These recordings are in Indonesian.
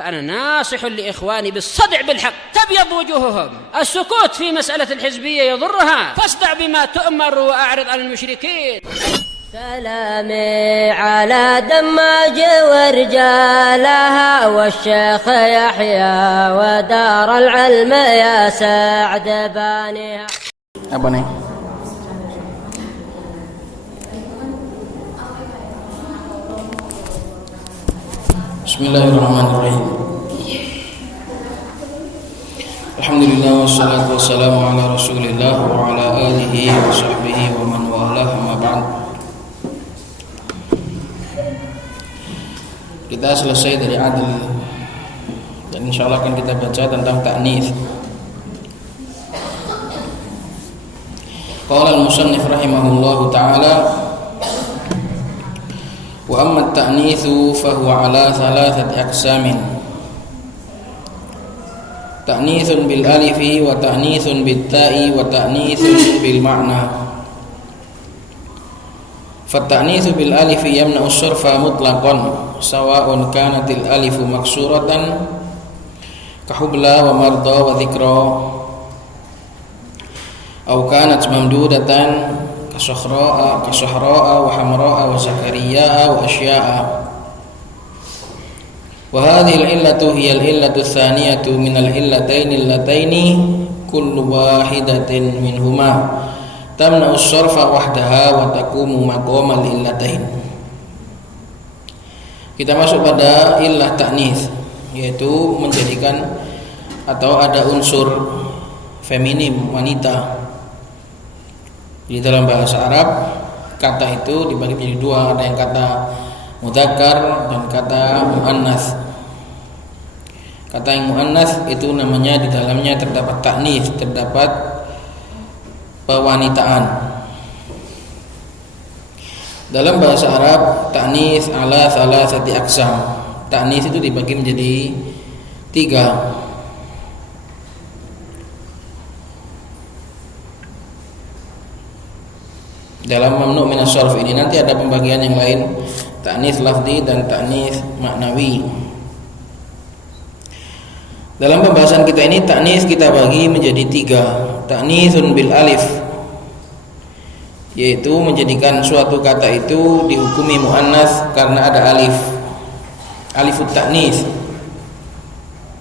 فأنا ناصح لإخواني بالصدع بالحق تبيض وجوههم. السكوت في مسألة الحزبية يضرها، فاصدع بما تؤمر وأعرض عن المشركين. سلامي على دماج ورجالها والشيخ يحيى ودار العلم يا سعد بانيها. Apa nih? Bismillahirrahmanirrahim. Alhamdulillah wassalatu wassalamu ala Rasulillah wa ala alihi wa sahbihi wa man walah, amma ba'd. Kita selesai dari adl dan insyaallah akan kita baca tentang ta'nits. Qala al-musannif rahimahullahu ta'ala wa amma at-ta'nitsu fa huwa ala thalathati aqsamin. Ta'nitsun bil alifi wa ta'nitsun bit ta'i wa ta'nitsun bil ma'na. Fa-ta'nitsu bil alifi yamna'u as-sarfa mutlaqan sawa'un kanatil alifu maksuratan ka hubla wa marda wa dhikra aw kanat mamdudatan kasahra'a wa hamra'a wa zakariya'a wa asya'a. Wa hadhihi al-illatu hiya al-illatu ats-tsaniyatu min al-illataini allataini kullu wahidatin minhuma tamna'u as-sarfa wahdaha wa taqumu maqama al-illatain. Kita masuk pada illah ta'nits, yaitu menjadikan atau ada unsur feminim, wanita. Di dalam bahasa Arab kata itu dibagi menjadi dua, ada yang kata mudzakkar dan kata muannats. Kata yang muannats itu namanya di dalamnya terdapat ta'nits, terdapat pewanitaan. Dalam bahasa Arab ta'nits ala salasati aqsam. Ta'nits itu dibagi menjadi tiga. Dalam mamnu' min as-sarf ini nanti ada pembagian yang lain, ta'nits lafzi dan ta'nits maknawi. Dalam pembahasan kita ini ta'nits kita bagi menjadi tiga. Ta'nitsun bil alif, yaitu menjadikan suatu kata itu dihukumi muannats karena ada alif. Alifut ta'nits,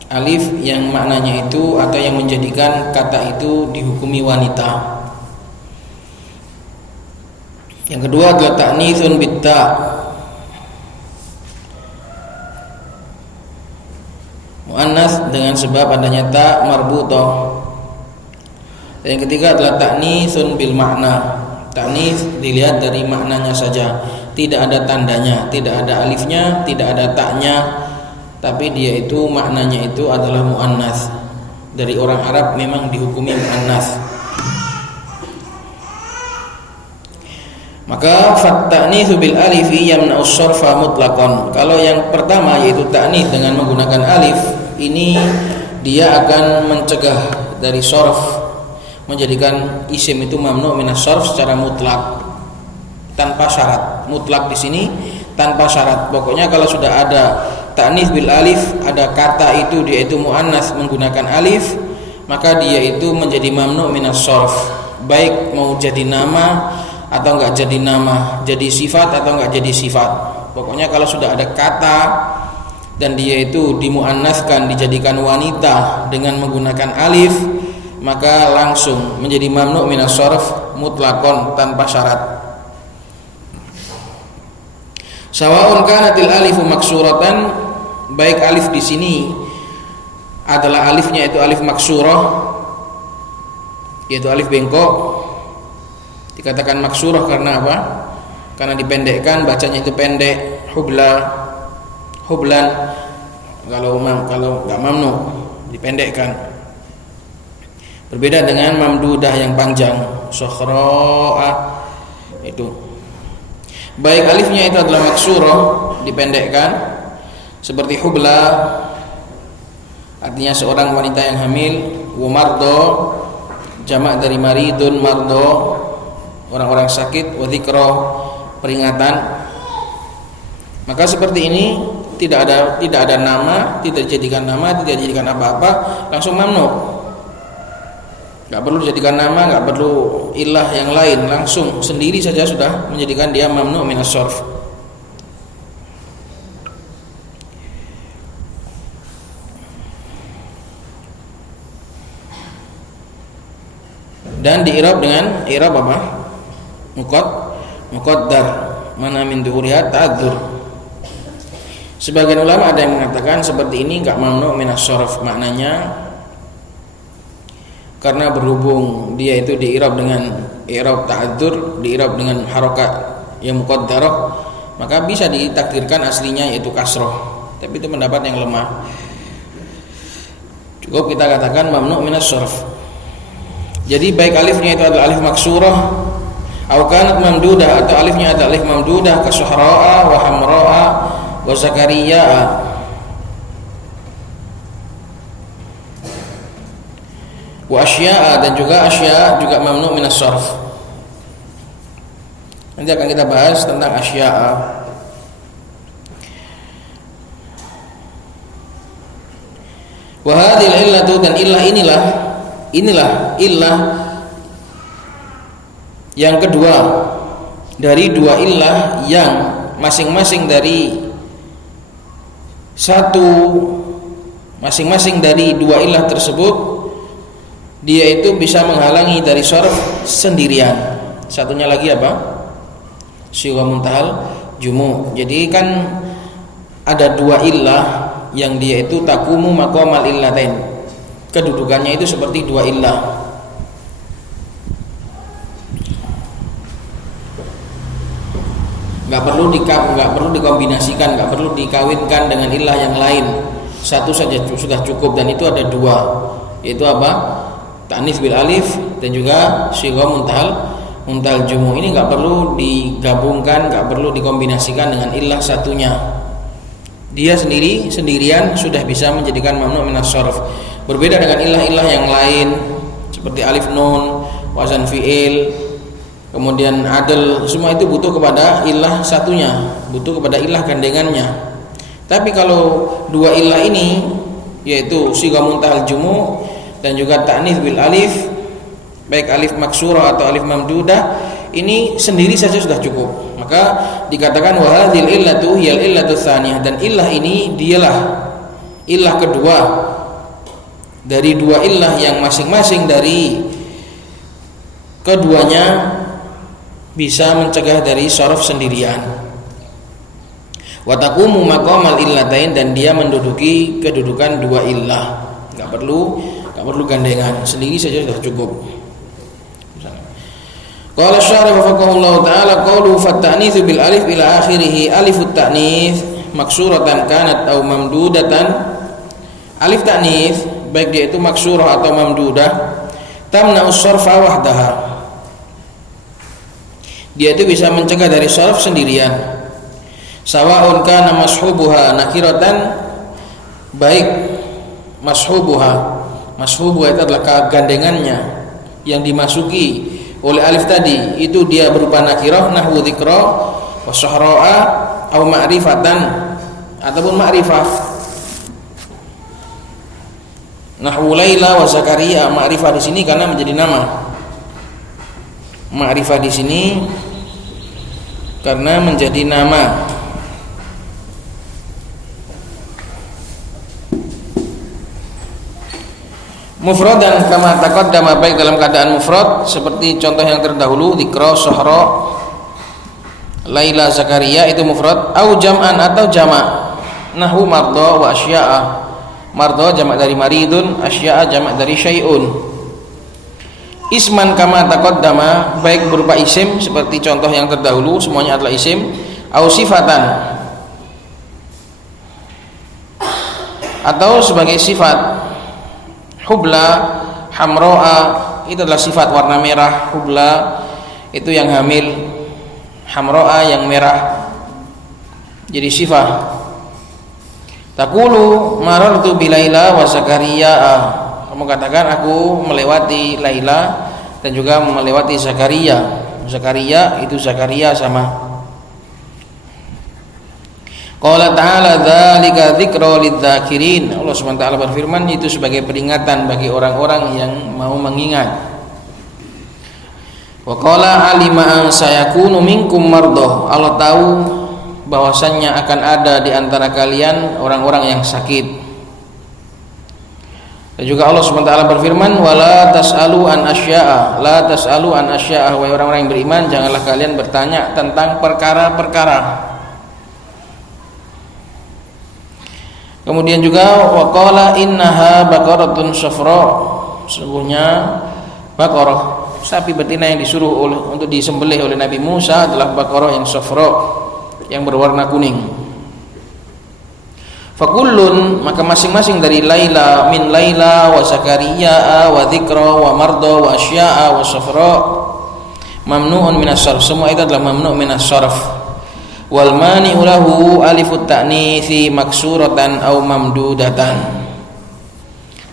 alif yang maknanya itu atau yang menjadikan kata itu dihukumi wanita. Yang kedua adalah ta'nitsun bit ta', muannats dengan sebab adanya ta marbutah. Yang ketiga adalah ta'nitsun bil makna. Ta'nits dilihat dari maknanya saja, tidak ada tandanya, tidak ada alifnya, tidak ada ta'nya, tapi dia itu maknanya itu adalah muannats. Dari orang Arab memang dihukumi muannats. Maka fat-ta'nitsu bil alifi yamna'u as-sarfa mutlaqan. Kalau yang pertama yaitu ta'nits dengan menggunakan alif, ini dia akan mencegah dari sarf, menjadikan isim itu mamnu' min as-sarf secara mutlak tanpa syarat. Mutlak di sini tanpa syarat. Pokoknya kalau sudah ada ta'nits bil alif, ada kata itu dia itu muannats menggunakan alif, maka dia itu menjadi mamnu' min as-sarf. Baik mau jadi nama atau enggak jadi nama, jadi sifat atau enggak jadi sifat. Pokoknya kalau sudah ada kata dan dia itu dimuannaskan, dijadikan wanita dengan menggunakan alif, maka langsung menjadi mamnu' minas sarf mutlaqan tanpa syarat. Sawa'un kanatil alifu maksuratan, baik alif di sini adalah alifnya itu alif maksurah, yaitu alif bengkok. Dikatakan maksurah karena apa? Karena dipendekkan, bacanya itu pendek. Hublan. Kalau enggak mamnu, dipendekkan. Berbeda dengan mamdudah yang panjang, sokhro'ah itu. Baik alifnya itu adalah maksurah, dipendekkan, seperti hubla, artinya seorang wanita yang hamil. Wa mardo, jamak dari maridun, mardo, orang-orang sakit. Wa dzikra, peringatan. Maka seperti ini tidak ada nama, tidak dijadikan nama, tidak dijadikan apa-apa, langsung mamnu. Enggak perlu dijadikan nama, enggak perlu ilah yang lain, langsung sendiri saja sudah menjadikan dia mamnu minas sarf. Dan diirab dengan i'rab apa? Muqaddar, mana min dhuhuriha ta'adzur. Sebagian ulama ada yang mengatakan seperti ini enggak mamnu minas sarf, maknanya karena berhubung dia itu diirab dengan i'rab ta'adzur, diirab dengan harokat yang muqaddarah, maka bisa ditakdirkan aslinya yaitu kasroh. Tapi itu pendapat yang lemah. Cukup kita katakan mamnu minas sarf. Jadi baik alifnya itu adalah alif maksurah atau kanat mamdudah, atau alifnya adalah alif mamdudah ka suhra'a wa hamra'a wa zakariya wa asya'a, dan juga asya'a juga mamnu minas sarf. Nanti akan kita bahas tentang asya'a. Wa hadhil illatu, dan inilah illah yang kedua dari dua illah yang masing-masing dari dua illah tersebut dia itu bisa menghalangi dari sarf sendirian. Satunya lagi apa? Sighah muntahal jumu. Jadi kan ada dua illah yang dia itu takumu maqamal illatain. Kedudukannya itu seperti dua illah. Enggak perlu dikombinasikan, enggak perlu dikawinkan dengan illah yang lain. Satu saja sudah cukup, dan itu ada dua. Yaitu apa? Ta'nits bil alif dan juga sighah muntahal jumu. Ini enggak perlu digabungkan, enggak perlu dikombinasikan dengan illah satunya. Dia sendirian sudah bisa menjadikan mamnu minas sarf. Berbeda dengan ilah-ilah yang lain seperti alif nun, wazan fi'il, kemudian adl, semua itu butuh kepada ilah satunya, butuh kepada ilah gandengannya. Tapi kalau dua ilah ini, yaitu sighah muntahal jumu dan juga ta'nits bil alif, baik alif maksurah atau alif mamdudah, ini sendiri saja sudah cukup. Maka dikatakan wa hadhil illatu hiyal illatu tsaniyah, dan ilah ini dialah ilah kedua dari dua illah yang masing-masing dari keduanya bisa mencegah dari sarf sendirian. Wa taqumu maqamal illatain, dan dia menduduki kedudukan dua illah. Enggak perlu gandengan, sendiri saja sudah cukup. Qala syarih wafaqahullahu ta'ala qawlu fat-ta'nitsu bil alif ila akhirih alifut ta'nits maksuratan kanat aw mamdudatan. Alif ta'nits baik dia itu maksurah atau mamdudah tamna'us sarfa wahdaha, dia itu bisa mencegah dari sarf sendirian. Sawa'un kana mashubuha nakiratan, baik mashubuha itu adalah gandengannya yang dimasuki oleh alif tadi itu dia berupa nakirah, nahwu dzikra wa suhra'a atau ma'rifatan ataupun ma'rifah. Nahwu Laila wa Zakaria, ma'rifah di sini karena menjadi nama. Ma'rifah di sini karena menjadi nama. Mufradan kama taqaddama, baik dalam keadaan mufrad seperti contoh yang terdahulu dzikra, suhra, Laila, Zakaria itu mufrad, au jam'an atau jamak. Nahwu marda wa asya'a, marda jamak dari maridun, asya'a jamak dari syai'un. Isman kama taqaddama, baik berupa isim seperti contoh yang terdahulu semuanya adalah isim, au sifatan atau sebagai sifat. Hubla, hamro'a itu adalah sifat warna merah. Hubla itu yang hamil, hamro'a yang merah, jadi sifat. Taqulu marartu bi Laila wa Zakaria, kamu katakan aku melewati Laila dan juga melewati Zakaria. Zakaria itu Zakaria sama. Qala ta'ala dzalika dzikra lidzakirin. Allah Subhanahu wa taala berfirman, itu sebagai peringatan bagi orang-orang yang mau mengingat. Wa qala alima an sayakunu minkum mardah. Allah tahu bahwasannya akan ada di antara kalian orang-orang yang sakit. Dan juga Allah Subhanahu wa taala berfirman, wala tas'alu an asya'a, la tas'alu an asya'a, wahai orang-orang yang beriman, janganlah kalian bertanya tentang perkara-perkara. Kemudian juga waqala innaha baqaratun safra, sesungguhnya baqarah, sapi betina yang disuruh untuk disembelih oleh Nabi Musa adalah baqarah yang safra, yang berwarna kuning. Fakullun, maka masing-masing dari Laila, min Laila wa Zakaria wa Dzikra wa Marda wa Asya'a wa Safra mamnu'un minas sarf, semua itu adalah mamnu' minas sarf. Wal mani'u lahu alifut ta'nitsi maksuratan aw mamdudatan,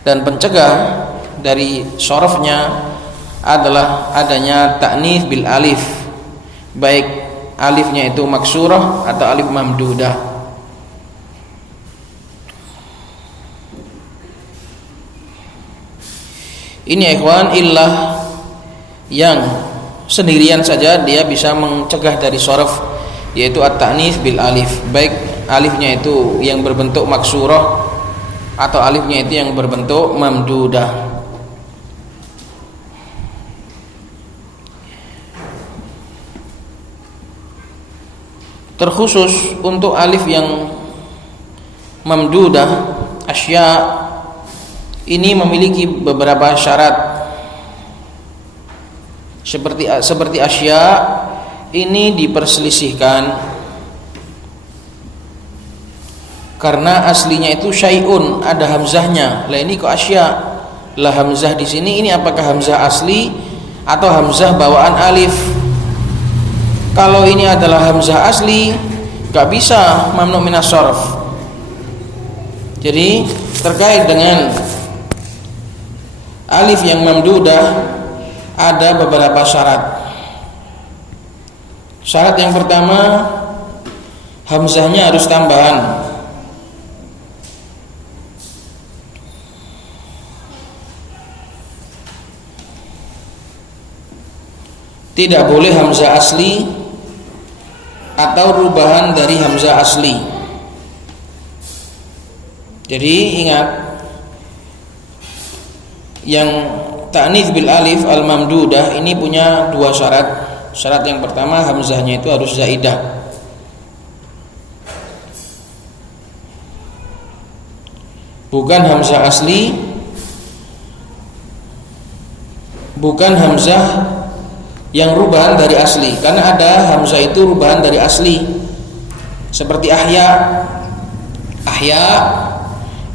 dan pencegah dari sarafnya adalah adanya ta'nits bil alif, baik alifnya itu maksurah atau alif mamdudah. Ini ikhwan illah yang sendirian saja dia bisa mencegah dari saraf, yaitu at-ta'nits bil alif, baik alifnya itu yang berbentuk maksurah atau alifnya itu yang berbentuk mamdudah. Terkhusus untuk alif yang mamdudah, asya, ini memiliki beberapa syarat. Seperti asya ini diperselisihkan karena aslinya itu syai'un, ada hamzahnya. Lah ini kok asya? Lah hamzah di sini ini apakah hamzah asli atau hamzah bawaan alif? Kalau ini adalah hamzah asli, gak bisa mamnu' minas sarf. Jadi terkait dengan alif yang mamdudah ada beberapa syarat. Syarat yang pertama, hamzahnya harus tambahan. Tidak boleh hamzah asli atau rubahan dari hamzah asli. Jadi ingat, yang ta'nits bil alif al mamdudah ini punya dua syarat. Syarat yang pertama, hamzahnya itu harus zaidah. Bukan hamzah asli, bukan hamzah yang rubahan dari asli. Karena ada hamzah itu rubahan dari asli, seperti ahya. Ahya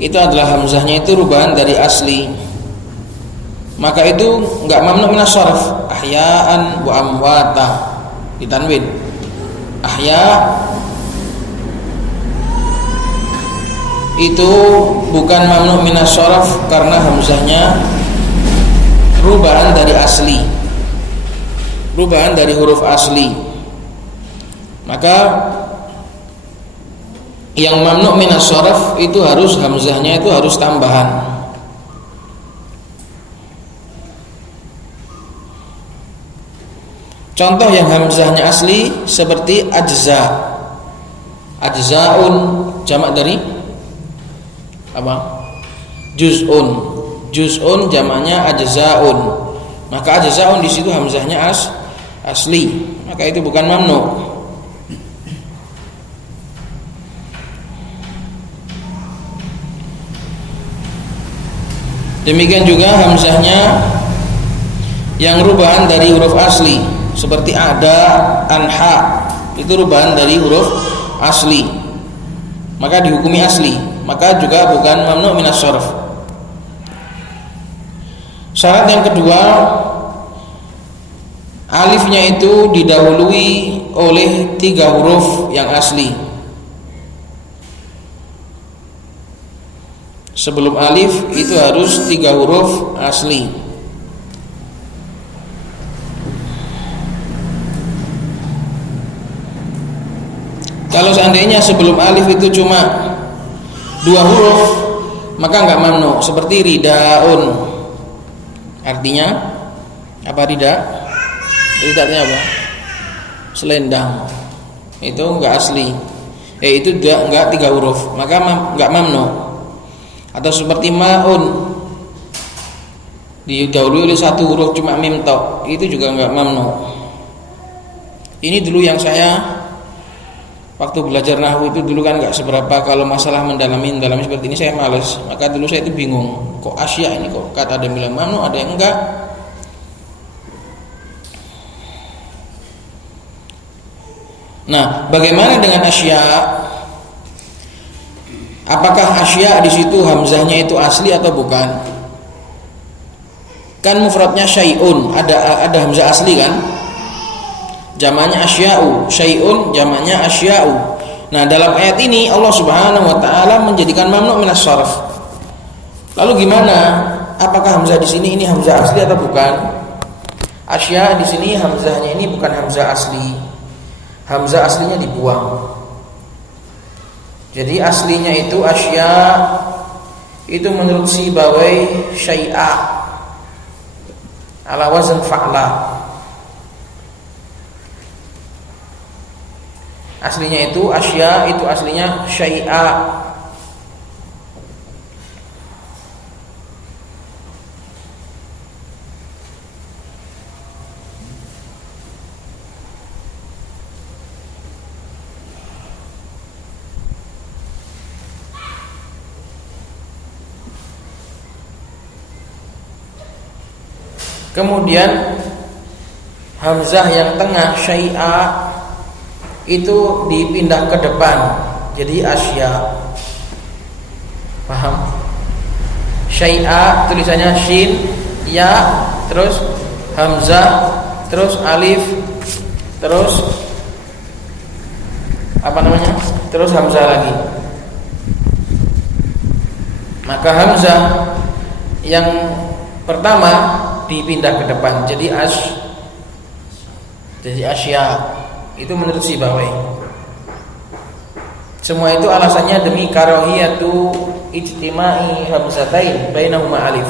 itu adalah hamzahnya itu rubahan dari asli, maka itu enggak mamnu' minas sarf. Ahya'an wa amwata ditanwin. Ahya itu bukan mamnu' minas sarf karena hamzahnya rubahan dari asli, rubahan dari huruf asli. Maka yang mamnu' minas sarf itu harus hamzahnya itu harus tambahan. Contoh yang hamzahnya asli seperti ajza. Ajzaun jamak dari apa? Juz'un. Juz'un jamaknya ajzaun. Maka ajzaun di situ hamzahnya asli. Maka itu bukan mamnu'. Demikian juga hamzahnya yang rubahan dari huruf asli, seperti ada, anha, itu rubahan dari huruf asli, maka dihukumi asli, maka juga bukan mamnu' minas sarf. Syarat yang kedua, alifnya itu didahului oleh 3 huruf yang asli. Sebelum alif itu harus 3 huruf asli. Kalau seandainya sebelum alif itu cuma 2 huruf, maka enggak mamnu. Seperti ridaun. Artinya apa rida? Rida artinya apa? Selendang. Itu enggak asli. Itu enggak 3 huruf, maka enggak mamnu. Atau seperti maun, didahului oleh 1 huruf cuma mim tok, itu juga enggak mamnu. Ini dulu yang saya waktu belajar nahwu itu dulu kan enggak seberapa, kalau masalah mendalami seperti ini saya malas. Maka dulu saya itu bingung, kok asya ini kok kata ada yang bilang mamnu, ada yang enggak. Nah, bagaimana dengan asya? Apakah asya di situ hamzahnya itu asli atau bukan? Kan mufradnya syai'un, ada hamzah asli kan? Jamaknya asya'u, syai'un jamaknya asya'u. Nah, dalam ayat ini Allah Subhanahu wa taala menjadikan mamnu minas sharf. Lalu gimana? Apakah hamzah di sini ini hamzah asli atau bukan? Asya' di sini hamzahnya ini bukan hamzah asli. Hamzah aslinya dibuang. Jadi aslinya itu asya' itu menurut Sibawai syai'a ala wazn fa'la. Aslinya itu asya, itu aslinya syai'a. Kemudian hamzah yang tengah syai'a itu dipindah ke depan jadi asya. Paham? Syai'a tulisannya shin, ya, terus hamzah, terus alif, terus apa namanya? Terus hamzah lagi. Maka hamzah yang pertama dipindah ke depan jadi asya. Itu menurut Sibawai. Semua itu alasannya demi karahiyatu ijtima'i hamzatain bainahuma alif.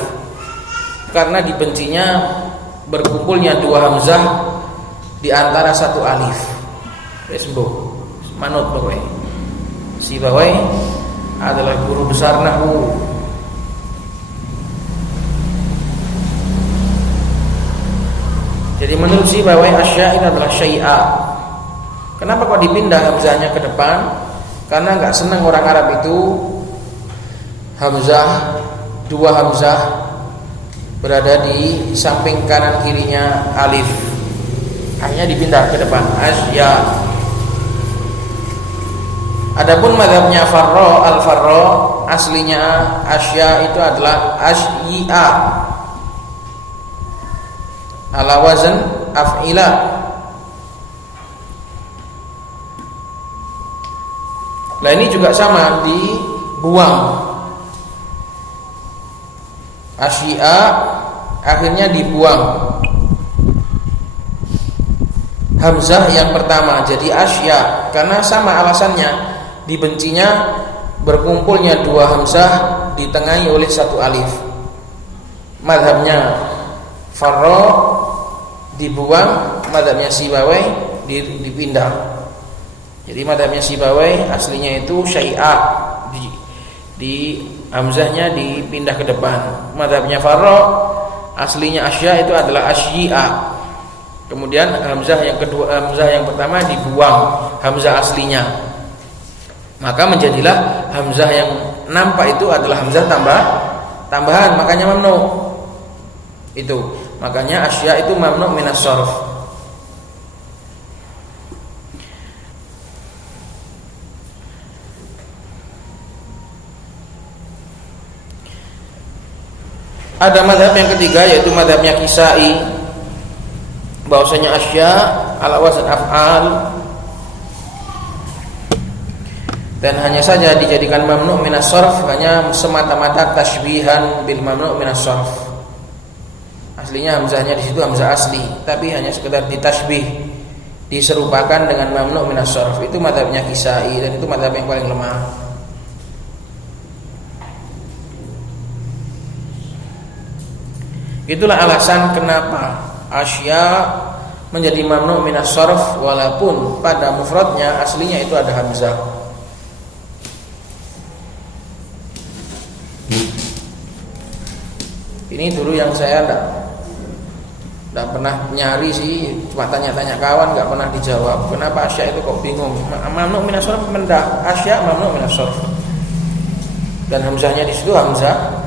Karena dibencinya berkumpulnya 2 hamzah di antara 1 alif. Wis mbuh, manut pokoknya. Sibawai adalah guru besar nahwu. Jadi menurut Sibawai asya ini adalah syai'a. Kenapa kok dipindah hamzahnya ke depan? Karena enggak senang orang Arab itu hamzah, 2 hamzah berada di samping kanan kirinya alif. Akhirnya dipindah ke depan asya. Adapun mazhabnya Al-Farra aslinya asya itu adalah asyi'a ala wazn af'ila. Nah ini juga sama, dibuang. Asyi'a akhirnya dibuang hamzah yang pertama jadi asya, karena sama alasannya, dibencinya berkumpulnya 2 hamzah ditengahi oleh 1 alif. Mazhabnya Farra dibuang, mazhabnya Sibawai dipindah. Jadi madhabnya Sibawai aslinya itu syai'a, di hamzahnya dipindah ke depan. Madhabnya Farra aslinya asya itu adalah asyi'a. Kemudian hamzah yang kedua, hamzah yang pertama dibuang, hamzah aslinya. Maka menjadilah hamzah yang nampak itu adalah hamzah tambahan, makanya mamnu. Itu makanya asya itu mamnu minas sharf. Ada mazhab yang ketiga yaitu mazhabnya Kisai, bahwasanya asya ala wazn af'al dan hanya saja dijadikan mamnu minas sharf hanya semata-mata tashbihan bil mamnu minas sharf. Aslinya hamzahnya di situ hamzah asli, tapi hanya sekedar ditashbih, diserupakan dengan mamnu' minas sharf. Itu mazhabnya Kisai dan itu mazhab yang paling lemah. Itulah alasan kenapa asya menjadi mamnu' minas sharf walaupun pada mufradnya aslinya itu ada hamzah. Ini dulu yang saya enggak pernah nyari sih, cuma tanya-tanya kawan enggak pernah dijawab. Kenapa asya itu kok bingung? Mamnu' minas sharf mendak, asya mamnu' minas sharf. Dan hamzahnya di situ hamzah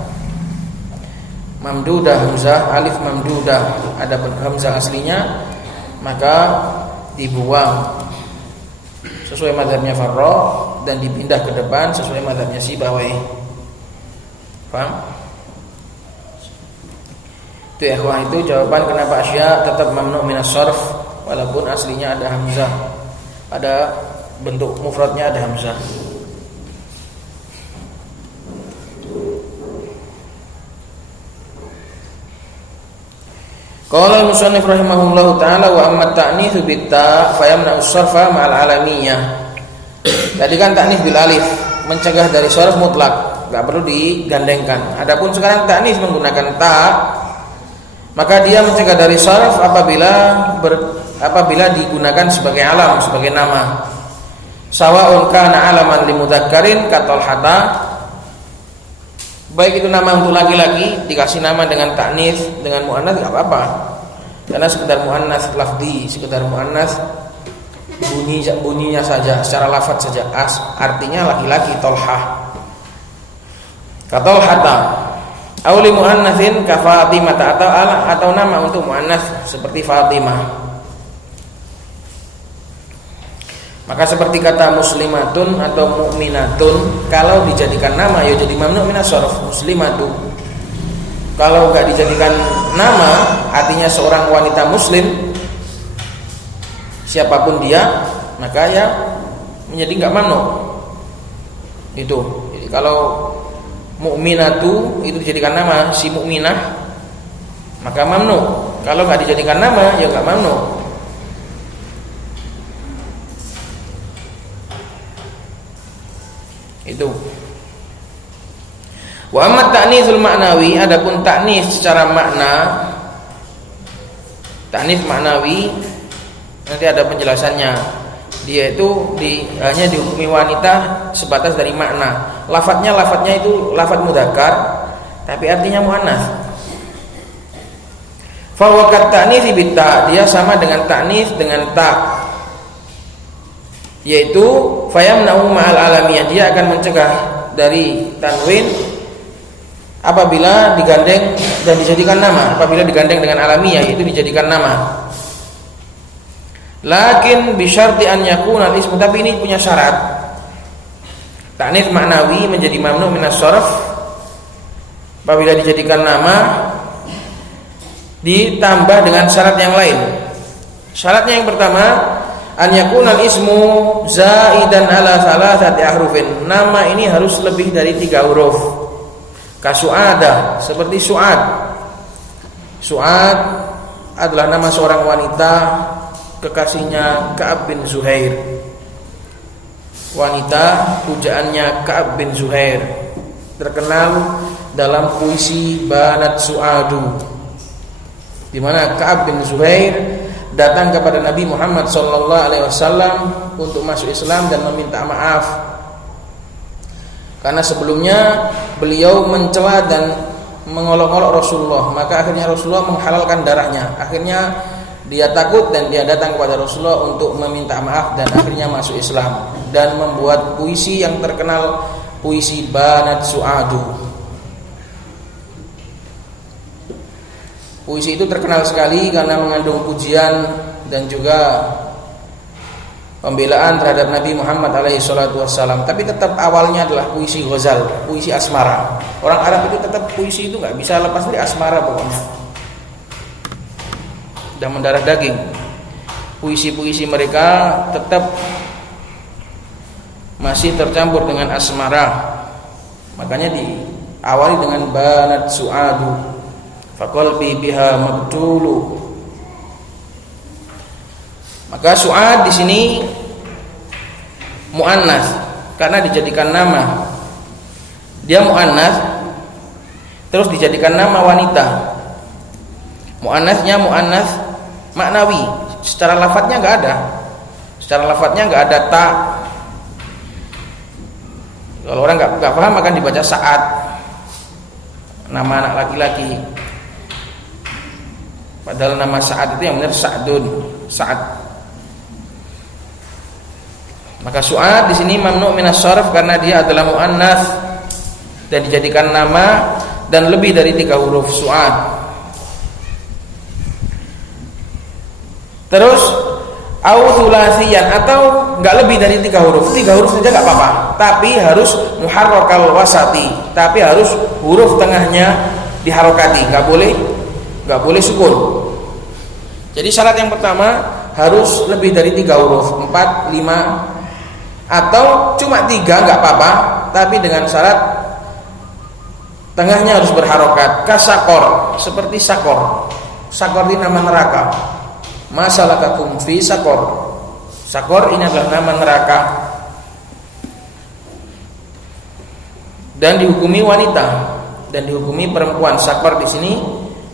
mamdudah, hamzah alif mamdudah, ada hamzah aslinya maka dibuang sesuai mazhabnya Farra dan dipindah ke depan sesuai mazhabnya Sibawayh. Paham? Itu ya ikhwah, itu jawaban kenapa asya tetap mamnu' minas sharf walaupun aslinya ada hamzah, pada bentuk mufradnya ada hamzah. Qala al-musannif rahimahullahu taala wa amma ta'nitsu bit-ta' fa yamna'u as-sarfa ma'al alamiyah. Tadi kan ta'nits bil alif mencegah dari sharf mutlak, enggak perlu digandengkan. Adapun sekarang ta'nits menggunakan ta, maka dia mencegah dari sharf apabila digunakan sebagai alam, sebagai nama. Sawa'un kana alaman limudzakkarin katalhata, baik itu nama untuk laki-laki dikasih nama dengan ta'nits, dengan muannats enggak apa-apa. Karena sekedar muannats lafzi, sekedar muannats bunyinya saja, secara lafaz saja, artinya laki-laki, Tolhah. Katalhata. Aw li muannatsin ka Fatimah, atau nama untuk muannats seperti Fatimah. Maka seperti kata muslimatun atau mukminatun, kalau dijadikan nama ya jadi mamnu' minas sharf, muslimatu. Kalau enggak dijadikan nama, artinya seorang wanita muslim siapapun dia, maka ya menjadi enggak mamnu'. Itu. Jadi kalau mukminatu itu dijadikan nama si mukminah, maka mamnu'. Kalau enggak dijadikan nama ya enggak mamnu'. Itu. Wa amma ta'nitsul ma'nawi, adapun ta'nits secara makna, ta'nits ma'nawi nanti ada penjelasannya. Dia itu hanya dihukumi wanita sebatas dari makna. Lafadznya itu lafadz mudzakkar tapi artinya muannats. Fa huwa kat ta'nits bit-ta, dia sama dengan ta'nits dengan ta. Yaitu fayamna'u ma'al alamiyah, dia akan mencegah dari tanwin apabila digandeng dan dijadikan nama. Apabila digandeng dengan alamiah itu dijadikan nama. Lakin bi syarti an yakuna al-ismu, tapi ini punya syarat. Ta'nits ma'nawi menjadi mamnu' minas sharf apabila dijadikan nama ditambah dengan syarat yang lain. Syaratnya yang pertama, an yakuna al-ismu zaidan ala thalathati ahrufin. Nama ini harus lebih dari 3 huruf. Kasu'adah, seperti Su'ad. Su'ad adalah nama seorang wanita, kekasihnya Ka'ab bin Zuhair. Wanita pujaannya Ka'ab bin Zuhair, terkenal dalam puisi Banat Su'adu, di mana Ka'ab bin Zuhair datang kepada Nabi Muhammad SAW untuk masuk Islam dan meminta maaf karena sebelumnya beliau mencela dan mengolok-olok Rasulullah. Maka akhirnya Rasulullah menghalalkan darahnya. Akhirnya dia takut dan dia datang kepada Rasulullah untuk meminta maaf dan akhirnya masuk Islam dan membuat puisi yang terkenal, puisi Banat Su'adu. Puisi itu terkenal sekali karena mengandung pujian dan juga pembelaan terhadap Nabi Muhammad SAW. Tapi tetap awalnya adalah puisi ghazal, puisi asmara. Orang Arab itu tetap puisi itu nggak bisa lepas dari asmara pokoknya. Dan mendarah daging. Puisi-puisi mereka tetap masih tercampur dengan asmara. Makanya diawali dengan Banat Su'adu, faqalbi biha mabtulu. Maka su'ad di sini muannats karena dijadikan nama. Dia muannats terus dijadikan nama wanita. Muannatsnya muannats maknawi. Secara lafadznya enggak ada. Secara lafadznya enggak ada ta. Kalau orang enggak paham akan dibaca Sa'ad. Nama anak laki-laki. Padahal nama Sa'ad itu yang benar Sa'dun, Sa'ad. Maka su'ad di sini mamnu' minas sharf karena dia adalah muannats dan dijadikan nama dan lebih dari 3 huruf su'ad. Terus au thulatsiyan atau enggak lebih dari 3 huruf. 3 huruf saja enggak apa-apa, tapi harus muharrakal wasati, tapi harus huruf tengahnya diharokati, enggak boleh sukun. Jadi syarat yang pertama harus lebih dari 3 huruf, 4, 5 atau cuma 3 enggak apa-apa, tapi dengan syarat tengahnya harus berharokat. Kasakor, seperti sakor. Sakor ini nama neraka. Masalakakum fi sakor. Sakor ini adalah nama neraka dan dihukumi wanita dan dihukumi perempuan. Sakor di sini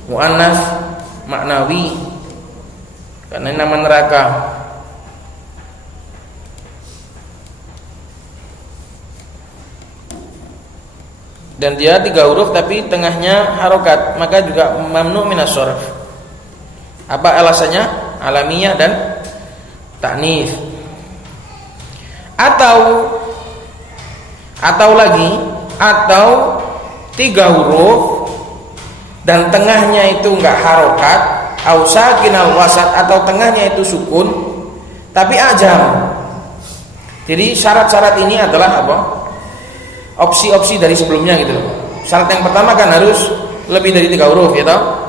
muannats maknawi karena ini nama neraka. Dan dia 3 huruf tapi tengahnya harokat, maka juga mamnu' minas sharf. Apa alasannya? Alamiyah dan ta'nits. Atau 3 huruf dan tengahnya itu enggak harokat, au sakinal wasat atau tengahnya itu sukun tapi ajam. Jadi syarat-syarat ini adalah apa? Opsi-opsi dari sebelumnya gitu loh. Syarat yang pertama kan harus lebih dari 3 huruf ya toh?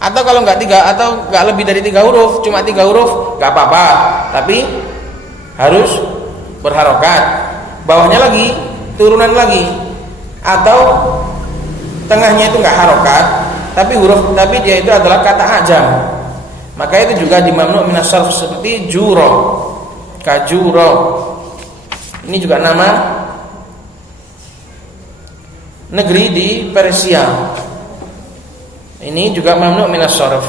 Atau kalau enggak 3 atau enggak lebih dari 3 huruf, cuma 3 huruf enggak apa-apa, tapi harus berharokat. Bawahnya lagi, turunan lagi. Atau tengahnya itu enggak harokat, tapi dia itu adalah kata ajam. Maka itu juga dimamnu' minas sharf seperti juro, kajuro. Ini juga nama negeri di Persia. Ini juga mamnu' minas sharf.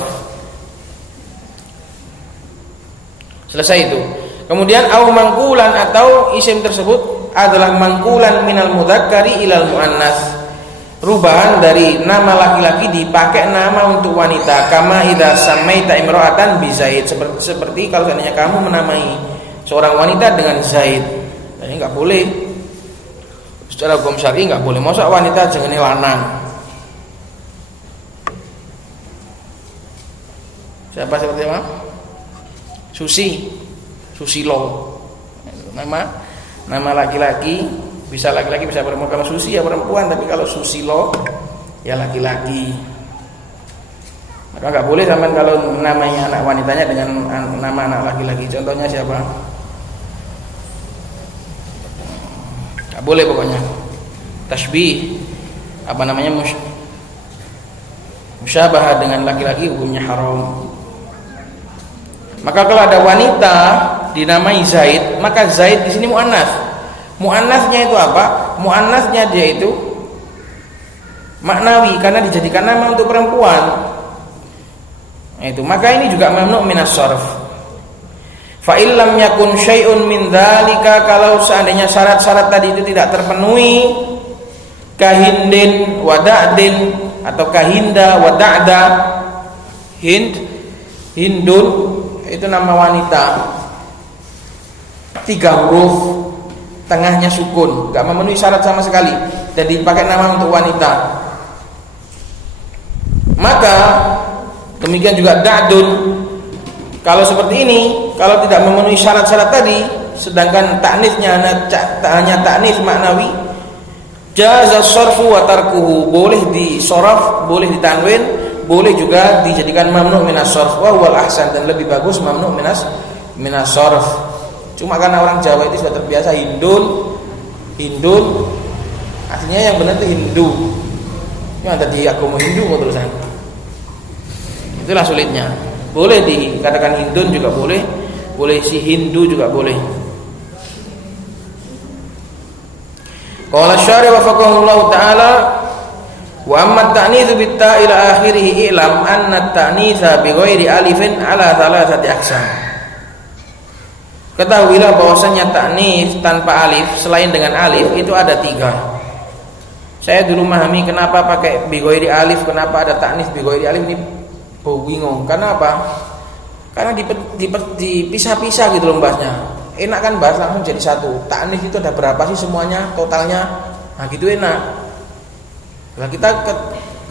Selesai itu. Kemudian au mangkulan atau isim tersebut adalah mangkulan minal mudzakkari ilal muannats. Rubahan dari nama laki-laki dipakai nama untuk wanita. Kama idza samaita imra'atan bi Zaid. Seperti kalau seandainya kamu menamai seorang wanita dengan Zaid. Ini enggak boleh. Secara hukum syar'i enggak boleh. Masa wanita jenenge lanang. Siapa seperti apa? Susilo. Nama laki-laki, bisa laki-laki bisa perempuan. Kalau Susi ya perempuan, tapi kalau Susilo ya laki-laki. Maka enggak boleh sampean kalau namanya anak wanitanya dengan nama anak laki-laki. Contohnya siapa? Enggak boleh pokoknya. Tasbih apa namanya musyabahah dengan laki-laki hukumnya haram. Maka kalau ada wanita dinamai Zaid, maka Zaid di sini muannats. Muannatsnya itu apa? Muannatsnya dia itu maknawi karena dijadikan nama untuk perempuan. Itu maka ini juga mamnu' minas sharf. Fa illam yakun syai'un min dzalika, kalau seandainya syarat-syarat tadi itu tidak terpenuhi, kahindin wa da'din atau kahinda wa da'da. Hindun itu nama wanita, 3 huruf, tengahnya sukun, enggak memenuhi syarat sama sekali dan dipakai nama untuk wanita. Maka demikian juga da'dun. Kalau seperti ini, kalau tidak memenuhi syarat-syarat tadi, sedangkan ta'nitsnya hanya ta'nits maknawi, jaza sharfu wa tarkuhu, boleh disoraf, boleh ditanwin, boleh juga dijadikan mamnu' minas sharf, wa huwal ahsan, dan lebih bagus mamnu' minas sharf. Cuma karena orang Jawa itu sudah terbiasa hindun, artinya yang benar itu Hindu. Yang tadi agama Hindu kok terusan. Itulah sulitnya. Boleh dikatakan hindun juga boleh boleh si Hindu juga boleh. Qala syari wa faqahullahu ta'ala wa amma at-ta'nitsu bit-ta' ila akhirih i'lam anna at-ta'nitsa bi ghairi alifin ala thalathati aqsam. Ketahuilah bahwasanya ta'nits tanpa alif selain dengan alif itu ada 3. Saya dulu memahami kenapa pakai bi ghairi alif, kenapa ada ta'nits bi ghairi alif ini bingung. Karena apa? Karena dipisah-pisah gitu loh bahasnya. Enak kan bahas langsung jadi satu. Ta'nits itu ada berapa sih semuanya totalnya? Nah gitu enak. Nah kita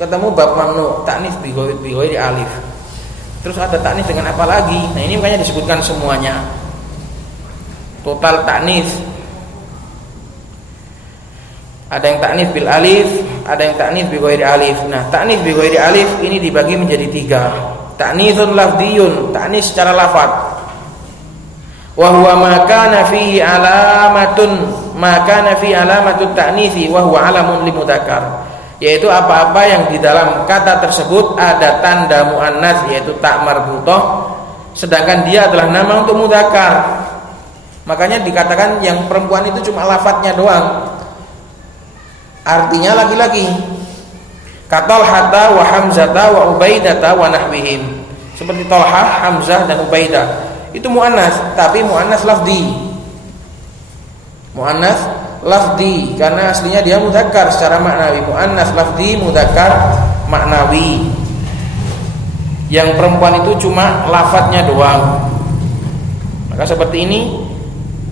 ketemu bab mamnu ta'nits bi ghairi alif. Terus ada ta'nits dengan apa lagi? Nah ini makanya disebutkan semuanya. Total ta'nits. Ada yang ta'nits bil alif, ada yang ta'nits bi ghairi alif. Nah, ta'nits bi ghairi alif ini dibagi menjadi 3. Ta'nitsun lafdhiyun, ta'nits secara lafaz. Wa huwa ma kana fihi alamatut ta'nitsi wa huwa alamun li mudzakkar. Yaitu apa-apa yang di dalam kata tersebut ada tanda muannats yaitu ta' marbutah, sedangkan dia adalah nama untuk mudzakkar. Makanya dikatakan yang perempuan itu cuma lafadznya doang. Artinya laki-laki. Katalhata wa hamzata wa ubaidata wa nahwihim. Seperti Talhah, Hamzah dan Ubaidah. Itu muannas, tapi muannas lafzi. Muannas lafzi karena aslinya dia mudzakkar secara maknawi. Muannas lafzi, mudzakkar maknawi. Yang perempuan itu cuma lafadznya doang. Maka seperti ini.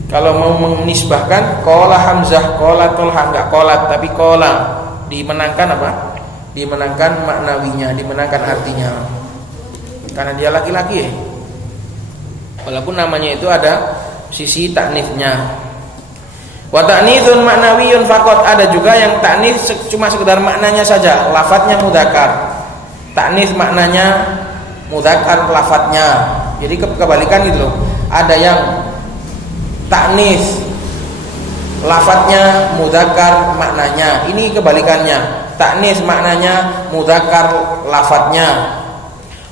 Kalau mau menisbahkan qala Hamzah, qala Talha, enggak qolat tapi qala, dimenangkan apa? Dimenangkan maknawinya, dimenangkan artinya. Karena dia laki-laki ya. Walaupun namanya itu ada sisi ta'nitsnya. Wa ta'nitsun ma'nawiyyun faqat, ada juga yang ta'nits cuma sekedar maknanya saja, lafadznya mudzakkar. Ta'nits maknanya mudzakkar, lafadznya. Jadi kebalikan gitu loh. Ada yang ta'nits lafadznya mudzakkar maknanya, ini kebalikannya. Ta'nits maknanya mudzakkar lafadznya.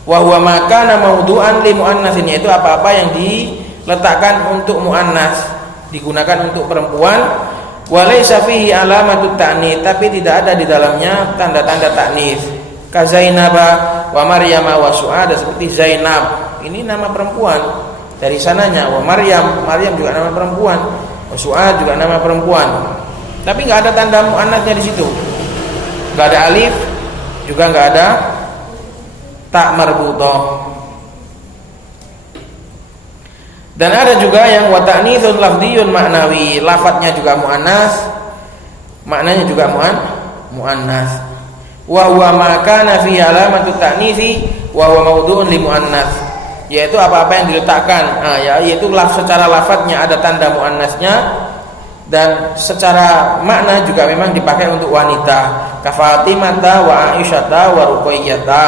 Wa huwa ma kana mawdu'an li muannatsin, itu apa-apa yang diletakkan untuk muannas, digunakan untuk perempuan. Wa laisa fihi alamatut ta'nits, tapi tidak ada di dalamnya tanda-tanda ta'nits. Ka Zainaba wa Maryama wa Su'ada, seperti Zainab ini nama perempuan. Dari sananya wa Maryam juga nama perempuan, wa Su'ad juga nama perempuan. Tapi enggak ada tanda muannasnya di situ. Enggak ada alif, juga enggak ada ta marbutah. Dan ada juga yang wa ta'nitsun lafdhiyun ma'nawi, lafadznya juga muannas, maknanya juga muannas. Wa huwa ma kana fi alamatut ta'nitsi wa huwa mawdu'un li muannas, yaitu apa-apa yang diletakkan, yaitu secara lafadznya ada tanda muannasnya dan secara makna juga memang dipakai untuk wanita. Ka Fatimata wa Aisyata wa Ruqayyata.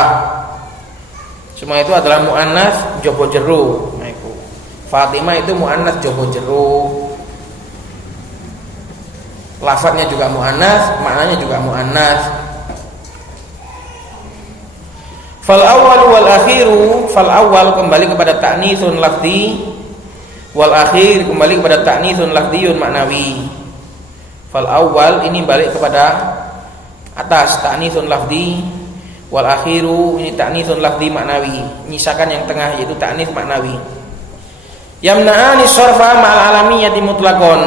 Semua itu adalah muannas jobo jeru. Nah, itu Fatimah itu muannas jobo jeru. Lafadznya juga muannas, maknanya juga muannas. Fal awwal wal akhiru, fal awwal kembali kepada ta'nitsun lafzi, wal akhir kembali kepada ta'nitsun lafziyun maknawi. Fal awwal ini balik kepada atas, ta'nitsun lafzi, wal akhiru ini ta'nitsun lafzi maknawi, nyisakan yang tengah yaitu ta'nits maknawi. Yamna'ani sharfa ma'al alamiyyati mutlaqan.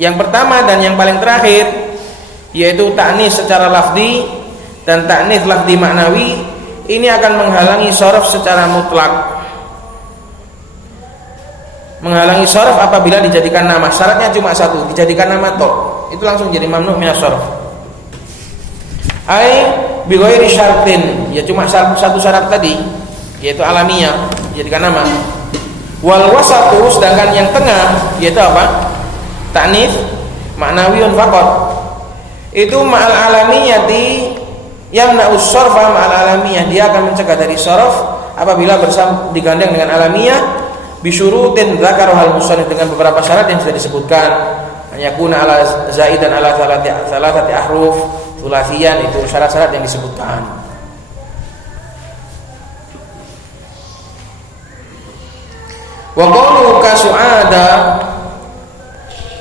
Yang pertama dan yang paling terakhir yaitu ta'nits secara lafzi dan ta'nits lafzi maknawi. Ini akan menghalangi sharaf secara mutlak. Menghalangi sharaf apabila dijadikan nama. Syaratnya cuma satu, dijadikan nama tok. Itu langsung jadi mamnu minas sharaf. Ai bi ghairi syartin, ya cuma satu syarat tadi, yaitu alamiah, dijadikan nama. Wal wasatu, sedangkan yang tengah yaitu apa? Ta'nits ma'nawiyun faqat. Itu ma'al alamiyati yamna'us sharfa ma'al alamiyah, dia akan mencegah dari syaraf apabila digandeng dengan alamiah bisyurutin dzakaruhal musannif, dengan beberapa syarat yang sudah disebutkan. Yakuna ala zaidan ala salatati ahruf sulasiyan, itu syarat-syarat yang disebutkan. Wa qawluhu ka su'ada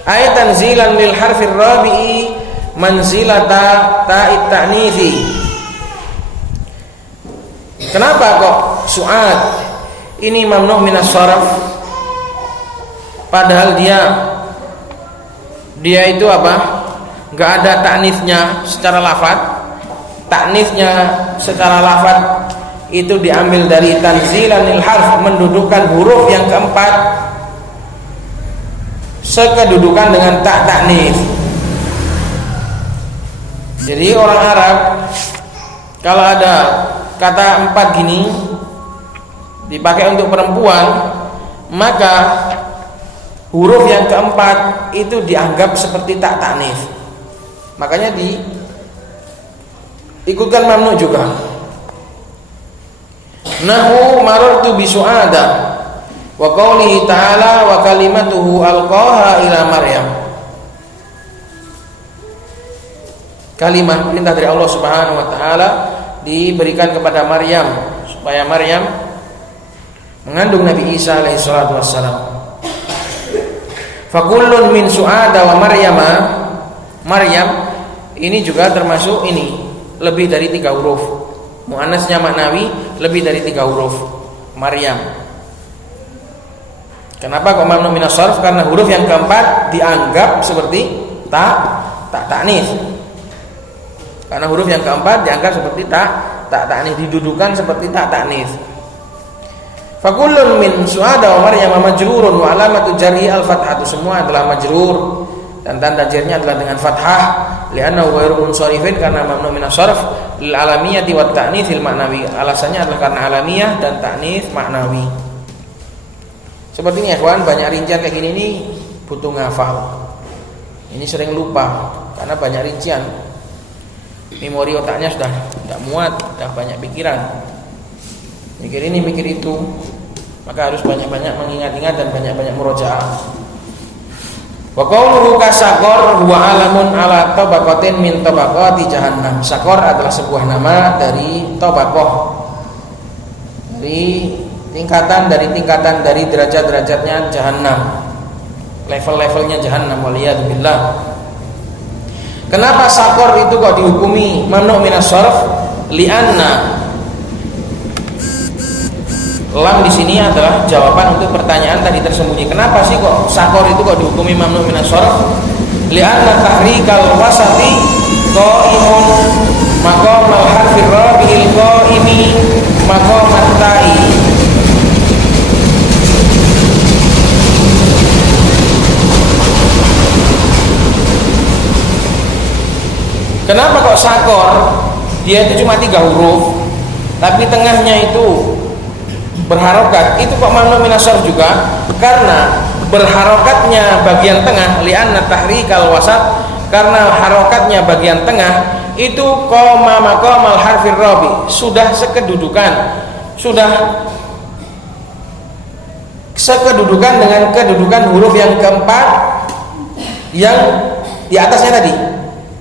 ay tanzilan lil harfir rabi'i manzilata ta'it ta'nifi. Kenapa kok su'ad ini mamnu' minas sharaf, padahal dia itu apa? Enggak ada ta'nitsnya secara lafaz. Ta'nitsnya secara lafaz itu diambil dari tanzilanil harf, mendudukan huruf yang keempat sekedudukan dengan tak ta'nits. Jadi orang Arab kalau ada kata empat gini dipakai untuk perempuan, maka huruf yang keempat itu dianggap seperti tak ta'nits. Makanya ikutkan mamnu juga. Nahu marartu bi su'ada wa qawlihi ta'ala wa kalimatuhu alqaha ila Maryam. Kalimat perintah dari Allah Subhanahu wa taala diberikan kepada Maryam supaya Maryam mengandung Nabi Isa alaihi salatu wassalam. Fakullun min su'ada wa Maryam ini juga termasuk ini lebih dari 3 huruf. Muannasnya maknawi lebih dari 3 huruf. Maryam. Kenapa kok mamnu minas sharf? Karena huruf yang keempat dianggap seperti tak ta'nits. Karena huruf yang keempat dianggap seperti tak ta'nits, didudukan seperti tak ta'nits. Fakullun min su'ada wa Maryam majrurun wa alamatu jarhi al-fathatu. Semua adalah majrur dan tanda jarnya adalah dengan fathah, li'annahu ghairu munsharifin, karena mamnu minas sharf lil alamiyati wat ta'nitsil ma'nawi. Alasannya adalah karena alamiyah dan ta'nits maknawi. Seperti ini ya kawan, banyak rincian kayak gini nih butuh ngafal. Ini sering lupa karena banyak rincian. Memori otaknya sudah tidak muat, sudah banyak pikiran. Mikir ini, mikir itu. Maka harus banyak-banyak mengingat-ingat dan banyak-banyak murojaah. Wa qawluhu kasaqor huwa alamun ala tabaqatin min tabaqati jahannam. Sakor adalah sebuah nama dari tabaqah, dari tingkatan dari derajat-derajatnya jahannam, level-levelnya jahannam, waliyadzubillah. Kenapa sakor itu kok dihukumi mamnu minas sharf? Li'anna, lam di sini adalah jawaban untuk pertanyaan tadi tersembunyi. Kenapa sih kok sakor itu kok dihukumi mamnu minas sharf? Li'anna tahrikal wasati qaimun maqamal harfir rabi'il qaimi maqamat ta'i. Kenapa kok sakor? Dia itu cuma 3 huruf, tapi tengahnya itu berharokat. Itu kok mamnu minas sharf juga? Karena berharokatnya bagian tengah, li'anna tahrikal wasat, karena harokatnya bagian tengah itu qoma maqamal harfir rabi, sudah sekedudukan dengan kedudukan huruf yang keempat yang di atasnya tadi.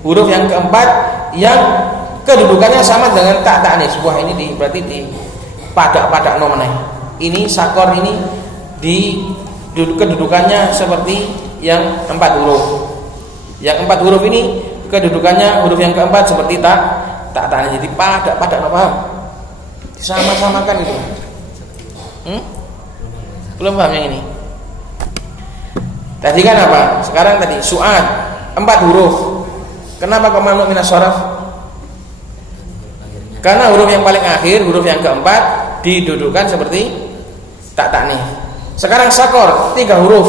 Huruf yang keempat yang kedudukannya sama dengan tak ta'nits. Wah, ini berarti di padak nomene. Ini sakor ini di kedudukannya seperti yang 4 huruf. Yang 4 huruf ini kedudukannya huruf yang keempat seperti tak ta'nits. Jadi padak paham? Disama-samakan itu. Belum paham yang ini? Tadi kan apa? Sekarang tadi su'ad 4 huruf. Kenapa kok mamnu minas sharaf? Karena huruf yang paling akhir, huruf yang keempat didudukkan seperti tak ta'nits. Sekarang sakor 3 huruf.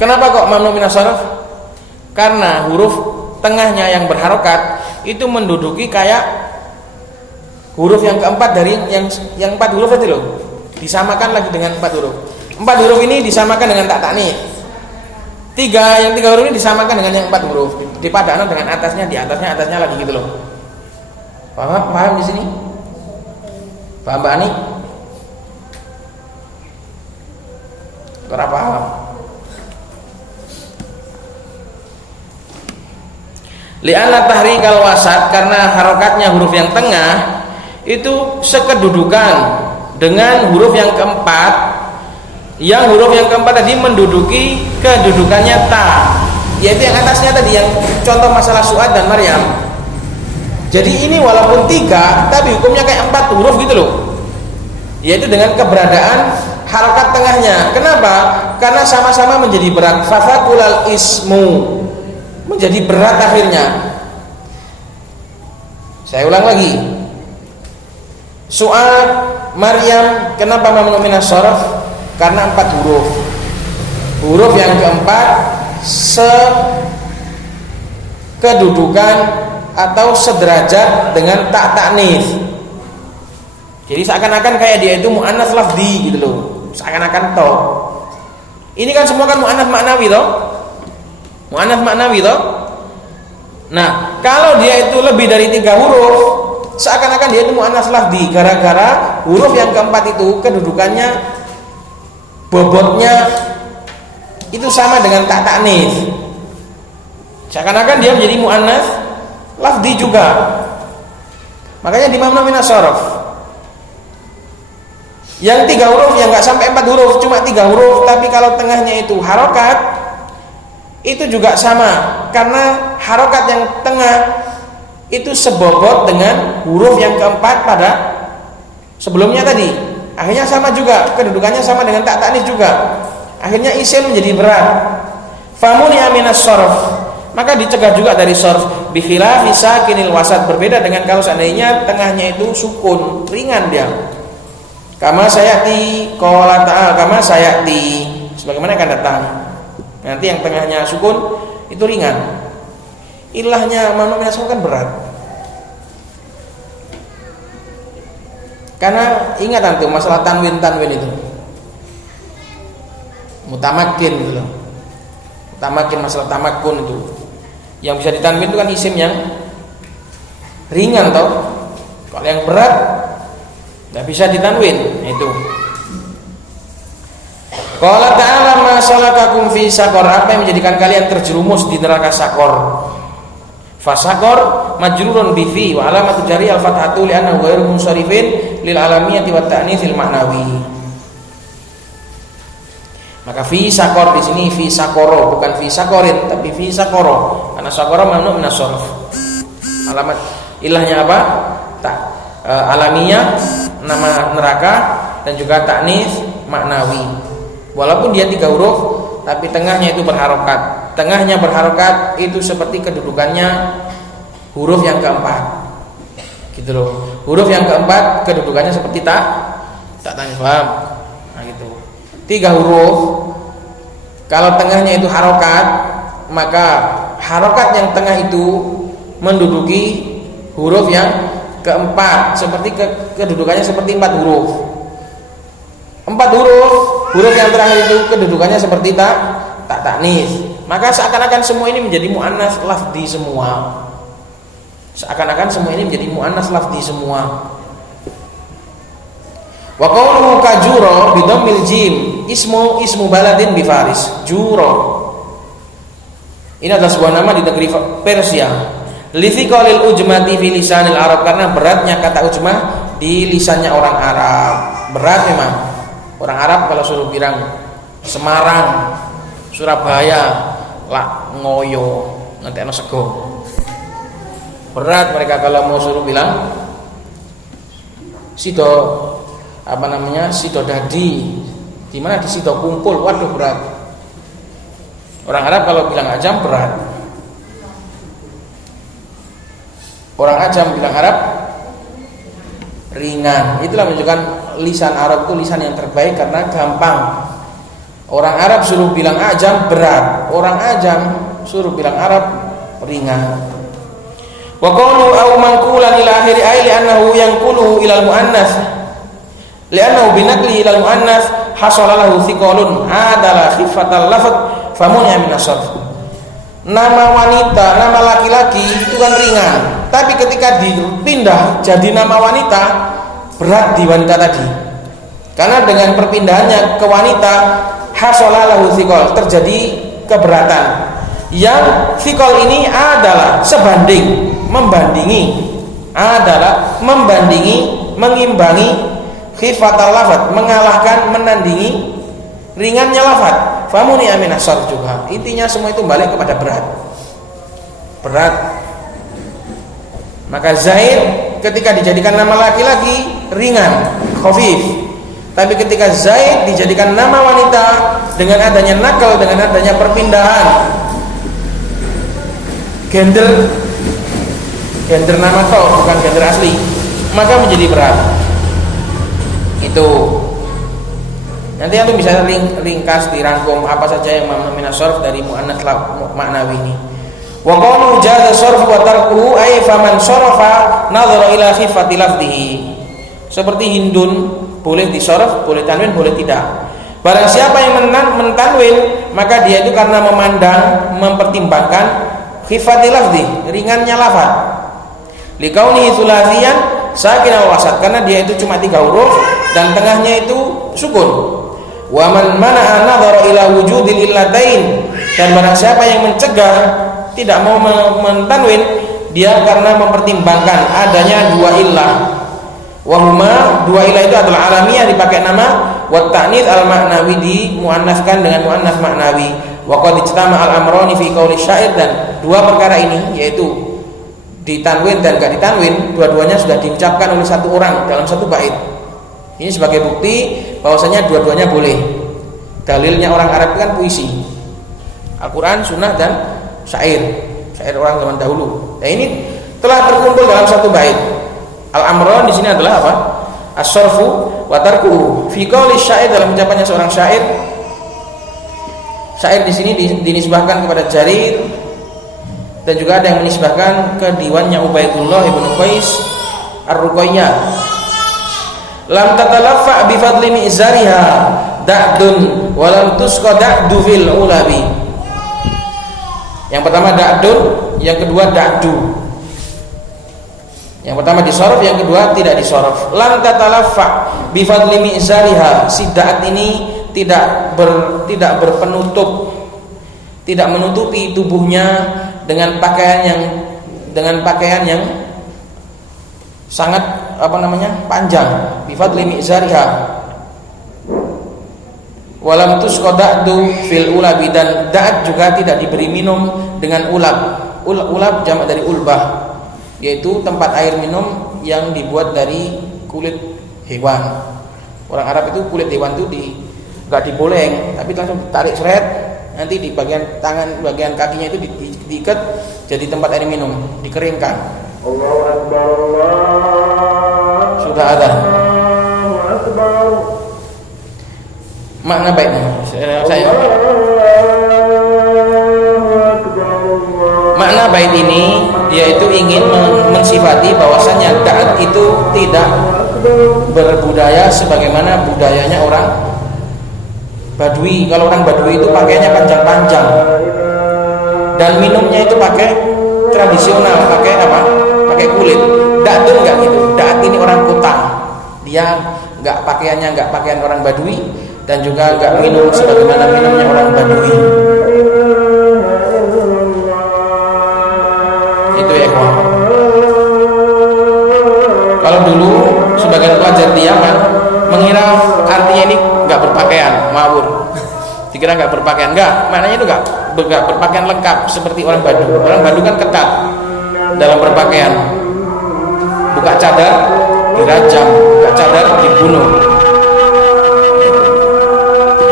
Kenapa kok mamnu minas sharaf? Karena huruf tengahnya yang berharokat itu menduduki kayak huruf yang keempat dari yang 4 huruf tadi loh. Disamakan lagi dengan 4 huruf. 4 huruf ini disamakan dengan tak ta'nits. Yang 3 huruf ini disamakan dengan yang 4 huruf. Dipadana dengan atasnya, di atasnya lagi gitu loh. Paham di sini? Paham Mbak Ani? Kurang paham. Li'anna tahrikal wasat, karena harokatnya huruf yang tengah itu sekedudukan dengan huruf yang keempat. yang huruf yang keempat tadi menduduki kedudukannya ta, yaitu yang atasnya tadi, yang contoh masalah Su'ad dan Maryam. Jadi ini walaupun 3 tapi hukumnya kayak 4 huruf gitu loh, yaitu dengan keberadaan harokat tengahnya. Kenapa? Karena sama-sama menjadi berat. Fafakulal ismu, menjadi berat akhirnya. Saya ulang lagi, Su'ad, Maryam, kenapa mamnu minas sharaf? Karena 4 huruf. Huruf yang keempat sekedudukan atau sederajat dengan tak taknis. Jadi seakan-akan kayak dia itu mu'annas lafzi gitu loh, seakan-akan toh. Ini kan semua kan mu'annas maknawi toh, mu'annas maknawi toh. Nah, kalau dia itu lebih dari 3 huruf, seakan-akan dia itu mu'annas lafzi, gara-gara huruf yang keempat itu kedudukannya, bobotnya itu sama dengan tak taknis. Seakan-akan dia menjadi mu'annas lafzi juga. Makanya di mamnu minas sharaf yang 3 huruf, yang nggak sampai 4 huruf, cuma 3 huruf, tapi kalau tengahnya itu harokat, itu juga sama, karena harokat yang tengah itu sebobot dengan huruf yang keempat pada sebelumnya tadi. Akhirnya sama juga, kedudukannya sama dengan tak taknis juga. Akhirnya isim menjadi berat. Famuni minas sharaf, maka dicegah juga dari sharaf. Bi khilafi sakinil wasat, berbeda dengan kalau seandainya tengahnya itu sukun, ringan dia. Kama sayati qala ta'ala, kama sayati, sebagaimana akan datang. Nanti yang tengahnya sukun itu ringan. Ilahnya mamnu minas sharaf kan berat. Karena ingat antum masalah tanwin itu mutamakin gitu loh, mutamakin, masalah tamakun itu yang bisa ditanwin itu kan isim yang ringan toh. Kalau yang berat nggak bisa ditanwin. Itu qala ta'ala ma salakakum fi saqar, apa yang menjadikan kalian terjerumus di neraka sakor. Fasakor majrurun bi fi wa alamatu jari al fathatu li annahu ghairu munsharifin lil alamiyati wat ta'nitsil ma'nawi. Maka fi sakor di sini fi sakoro, bukan fi sakorin tapi fi sakoro, karena sakoro mamnu minas sharaf. Alamat ilahnya apa? Alamiah, nama neraka, dan juga ta'nits maknawi. Walaupun dia 3 huruf tapi tengahnya itu berharokat. Tengahnya berharokat itu seperti kedudukannya huruf yang keempat, gitu loh. Huruf yang keempat kedudukannya seperti tak taknis, paham? Nah gitu. 3 huruf, kalau tengahnya itu harokat, maka harokat yang tengah itu menduduki huruf yang keempat, seperti kedudukannya seperti 4 huruf. 4 huruf, huruf yang terakhir itu kedudukannya seperti tak taknis. Maka seakan-akan semua ini menjadi mu'annas lafzi semua. Seakan-akan semua ini menjadi mu'annas lafzi semua. Wa qawluhu kajuro bidammil jim ismu baladin bi Faris. Juro, ini adalah sebuah nama di negeri Persia. Li thiqalil ujmati fi lisanil Arab, karena beratnya kata ujmah di lisannya orang Arab. Berat memang. Orang Arab kalau suruh bilang Semarang, Surabaya, lah ngoyo, nanti ana sego. Berat mereka kalau mau suruh bilang sido sido dadi, di mana di sido kumpul, waduh berat. Orang Arab kalau bilang ajam berat. Orang ajam bilang Arab ringan. Itulah menunjukkan lisan Arab itu lisan yang terbaik karena gampang. Orang Arab suruh bilang ajam berat, orang ajam suruh bilang Arab ringan. Wa qawlu aw manqulan ila akhiri ay li'annahu yanquluhu ila al-mu'annas li'annahu binaqli ila al-mu'annas hasala lahu thiqalun hadala khifatal lafz famunya min as-sarf. Nama wanita, nama laki-laki itu kan ringan, tapi ketika dipindah jadi nama wanita berat di wanita tadi. Karena dengan perpindahannya ke wanita hasala lahu thiqal, terjadi keberatan. Yang thiqal ini adalah sebanding, membandingi, mengimbangi khifatal lafaz, mengalahkan, menandingi ringannya lafaz. Famuni aminas sarf juga. Intinya semua itu balik kepada berat. Berat. Maka Zaid ketika dijadikan nama laki-laki ringan, khafif. Tapi ketika Zaid dijadikan nama wanita dengan adanya nakal, dengan adanya perpindahan gender nama toh, bukan gender asli, maka menjadi berat. Itu nanti antum bisa ringkas, dirangkum apa saja yang minas sarf dari muannats maknawi ini. Wa qawlu jaza sarf wa tarkuhu ay faman sarafa nadhara ila khifati lafdhihi. Seperti Hindun, boleh disorf, boleh tanwin, boleh tidak. Barang siapa yang mentanwin, maka dia itu karena memandang, mempertimbangkan khifati lafdhi, ringannya lafaz. Likaunihi tsulasiyan sakin al wasat, karena dia itu cuma 3 huruf dan tengahnya itu sukun. Wa man mana'a nadhara ila wujudil illatain, dan barang siapa yang mencegah, tidak mau mentanwin, dia karena mempertimbangkan adanya 2 illah. Wahuma, 2 ilah itu adalah alamiah dipakai nama, wa ta'nits al maknawi dimuannaskan dengan muannas maknawi. Wa qad ijtama al amrani fi qauli syair, dan 2 perkara ini yaitu ditanwin dan enggak ditanwin, dua-duanya sudah diucapkan oleh satu orang dalam satu bait. Ini sebagai bukti bahwasanya dua-duanya boleh. Dalilnya orang Arab itu kan puisi. Al-Qur'an, sunnah dan syair. Syair orang zaman dahulu. Nah, ini telah terkumpul dalam satu bait. Al-amron di sini adalah apa? As-sarfu wa tarkuhu. Fi qauli syair, dalam ucapannya seorang syair. Syair di sini dinisbahkan kepada Jarir, dan juga ada yang menisbahkan ke diwannya Ubaidullah ibnu Qais Ar-Ruqayyah. Lam tatalaffa bi fadli mizariha da'dun wa lam tusqa da'du fil ulabi. Yang pertama da'dun, yang kedua da'du. Yang pertama disorf, yang kedua tidak disorf. Lam tatalaffa bi fadli mizariha, si da'at ini tidak berpenutup, tidak menutupi tubuhnya dengan pakaian yang sangat panjang. Bi fadli mizariha. Walam tusqa da'du fil ulabi, dan da'at juga tidak diberi minum dengan ulab. Ulab jamak dari ulbah, yaitu tempat air minum yang dibuat dari kulit hewan. Orang Arab itu kulit hewan itu enggak diboleng, tapi langsung ditarik seret, nanti di bagian tangan, bagian kakinya itu diikat jadi tempat air minum, dikeringkan. Allahu Akbar, Allah. Sudah ada. Allahu Akbar. Makna baiknya saya. Makna bait ini dia itu ingin mensifati bahwasanya da'at itu tidak berbudaya sebagaimana budayanya orang Badui. Kalau orang Badui itu pakaiannya panjang-panjang dan minumnya itu pakai tradisional, pakai apa? Pakai kulit. Da'at itu enggak gitu. Da'at ini orang kota. Dia enggak pakaiannya enggak pakaian orang Badui, dan juga enggak minum sebagaimana minumnya orang Badui. Kalau dulu sebagian pelajar di Yaman mengira artinya ini nggak berpakaian, ngawur. Dikira nggak berpakaian, nggak. Maknanya itu nggak berpakaian lengkap seperti orang Badu. Orang Badu kan ketat dalam berpakaian. Buka cadar dirajam, buka cadar dibunuh.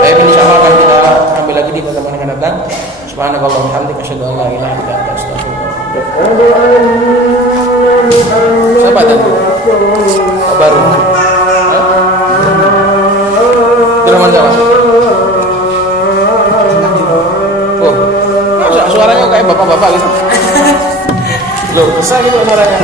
Baik, insyaallah akan kita ambil lagi di pertemuan yang akan datang. Subhanakallahumma wa bihamdika asyhadu an la ilaha illa anta astaghfiruka wa atubu ilaik. Siapa tadi? Baru. Drama siapa? Oh, suaranya kayak bapak-bapak gitu. Loh, besar gitu suaranya.